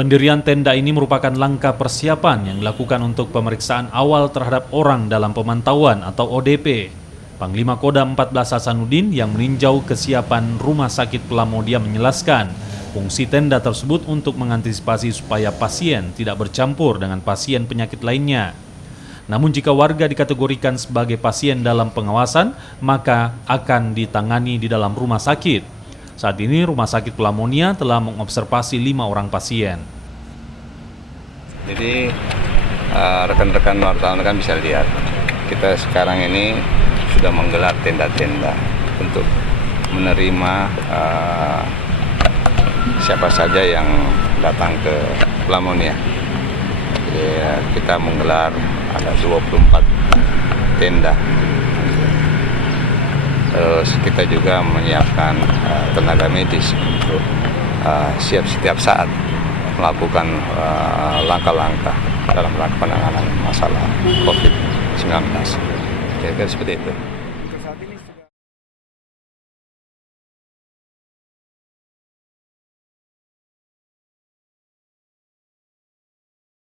Pendirian tenda ini merupakan langkah persiapan yang dilakukan untuk pemeriksaan awal terhadap orang dalam pemantauan atau ODP. Panglima Kodam 14 Hasanuddin yang meninjau kesiapan Rumah Sakit Pelamodia menjelaskan, fungsi tenda tersebut untuk mengantisipasi supaya pasien tidak bercampur dengan pasien penyakit lainnya. Namun jika warga dikategorikan sebagai pasien dalam pengawasan, maka akan ditangani di dalam rumah sakit. Saat ini Rumah Sakit Pelamonia telah mengobservasi 5 orang pasien. Jadi rekan-rekan wartawan kan bisa lihat, kita sekarang ini sudah menggelar tenda-tenda untuk menerima siapa saja yang datang ke Pelamonia. Jadi, kita menggelar ada 24 tenda. Terus kita juga menyiapkan tenaga medis untuk siap setiap saat melakukan langkah-langkah dalam rangka penanganan masalah COVID-19. Kira-kira seperti itu.